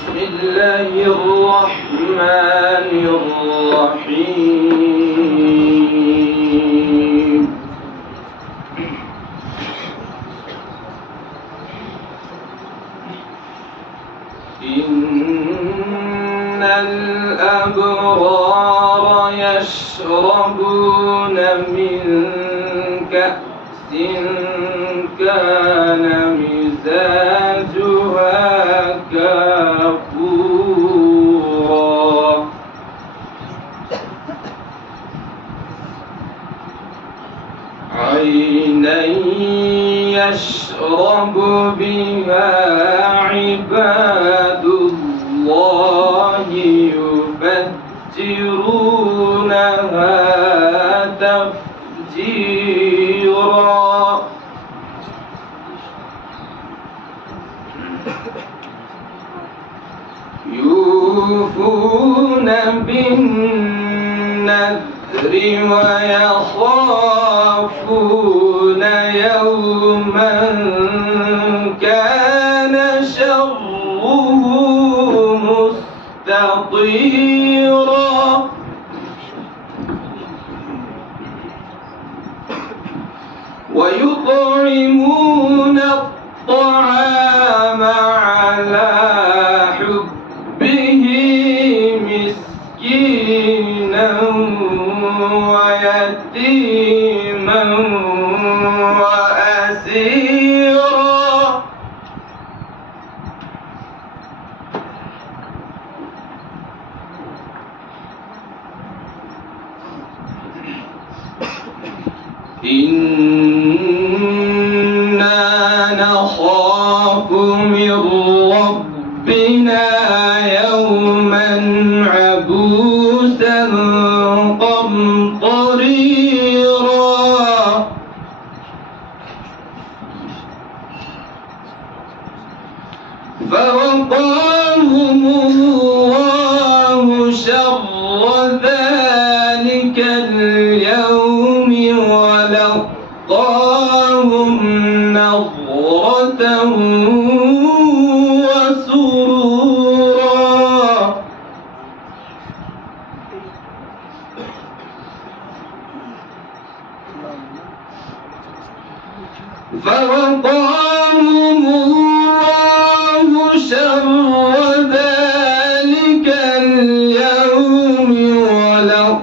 بسم الله الرحمن الرحيم إن الأبرار يشربون من كأس كان مزاجها كافورا عينا يشرب بها عباد الله يفجرونها تفجيرا يوفون بالنذر ويخافون يوما كان شره مستطيرا ويطعمون الطعام على حبه مسكينا ويتيما وأسيرا إنا نخاف من ربنا يوما عبوسا قمطريرا فوقاهم الله شر ذلك اليوم ولقاهم نضرة وسرورا فوقاهم الله شر ذلك اليوم ولقاهم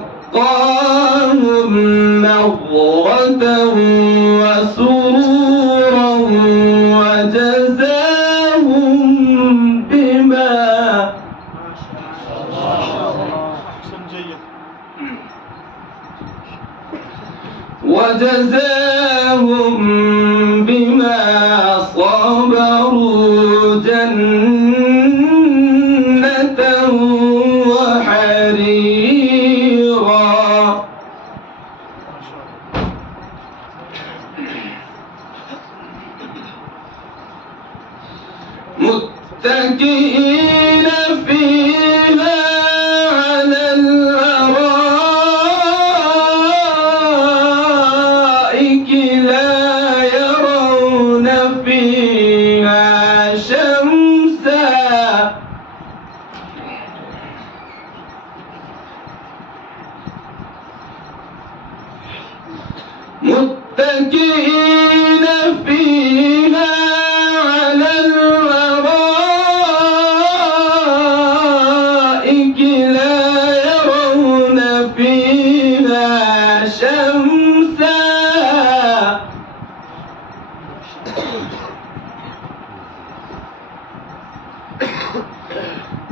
نضرة وسرورا وجزاهم بما صبروا جنة وحريرا متكئين فيها على الأرائك لا يرون فيها شمسا متكئين فيها على الأرائك لا يرون فيها شمسا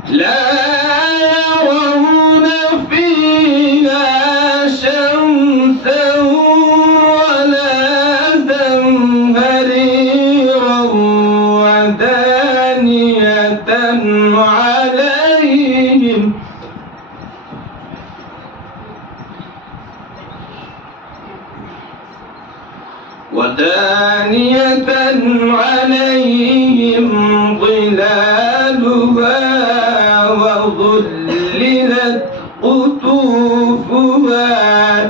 لا يرون فيها شمسا ولا زمهريرا ودانية عليهم ظلالها وظللت قطوفها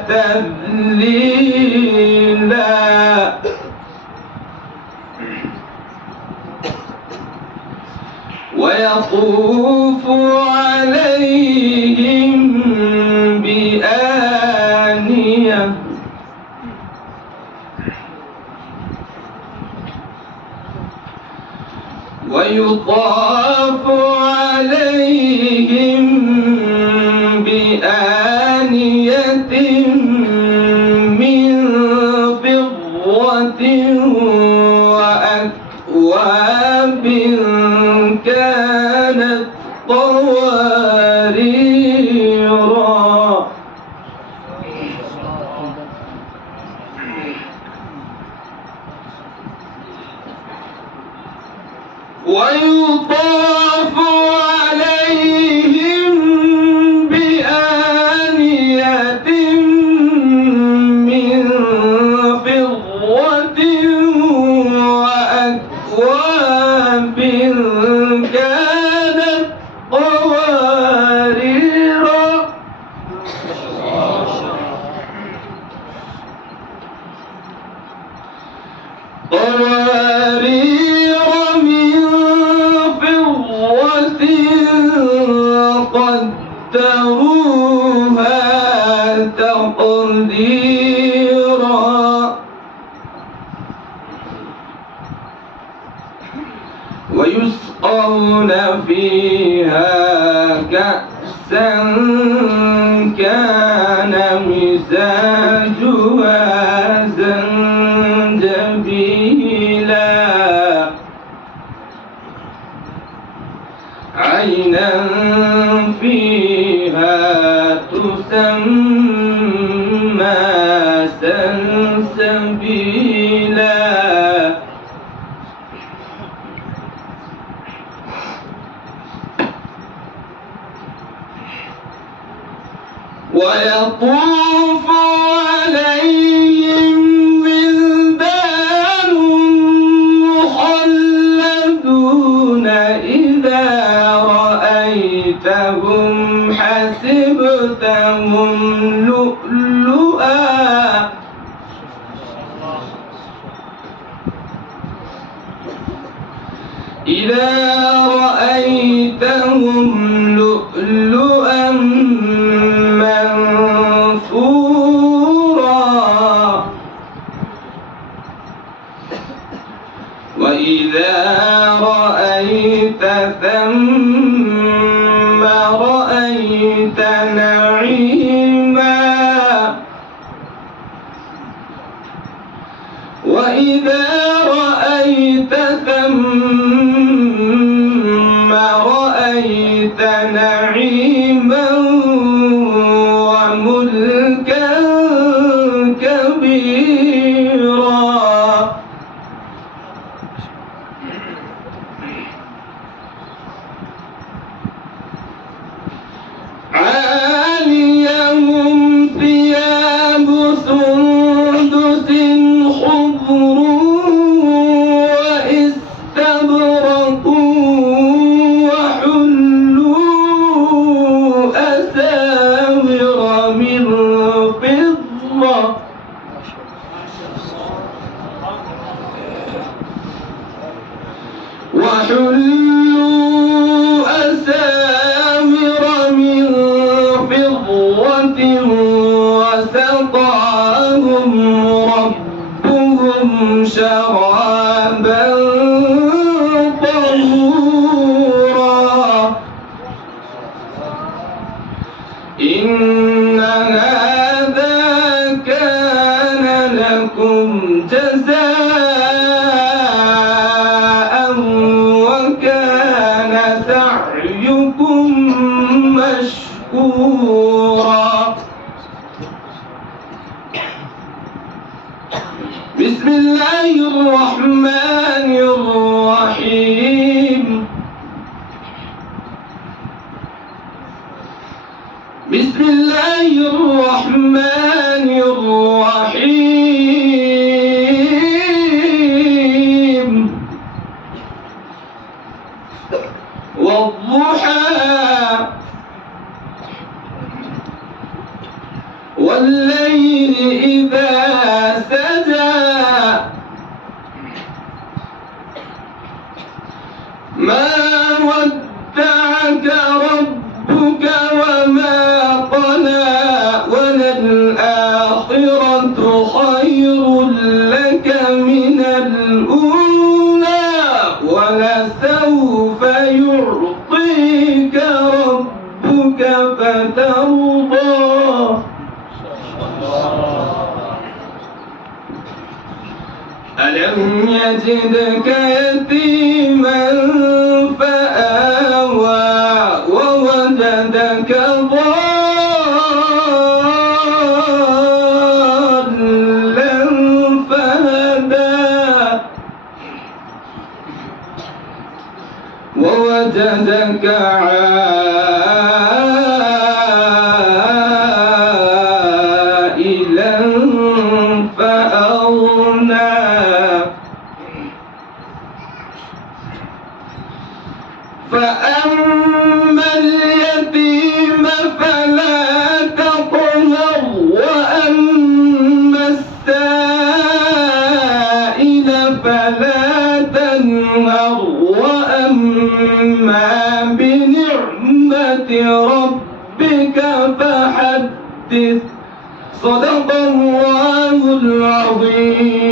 تذليلا ويطوف عليهم بآنية ويطاف عليهم بآنية من فضة وأكواب كانت قواريرا ويطاف عليهم بآنية من فضة وأكواب كانت قواريرا قدروها تقديرا ويسقون فيها كأسا كان مزاجها زنجبيلا عينا فيها تسمى سلسبيلا ويطوف عليهم ولدان مخلدون إذا رأيتهم حسبتهم لؤلؤا إذا رأيتهم لؤلؤا منثورا وإذا رأيت ثم رأيت نعيما وإذا رأيت ثم رأيت نعيما وملكا كبيرا عاليهم ثياب سندس خضر واستبرق وحلوا أساور من فضة وسقاهم ربهم شرابا طهورا إن هذا كان لكم جزاء وكان سعيكم مشكورا بسم الله الرحمن الرحيم بسم الله الرحمن الرحيم والضحى والليل إذا سجى ما ودعك ربك وما قلى وللآخرة خير لك من الأولى ولسوف يعطيك ربك فترضى ألم يجدك يتيما فآوى ووجدك ضالا فهدى ووجدك عائلا فأغنى فأما اليتيم فلا تقهر وأما السائل فلا تنهر وأما بنعمة ربك فحدث صدق الله العظيم.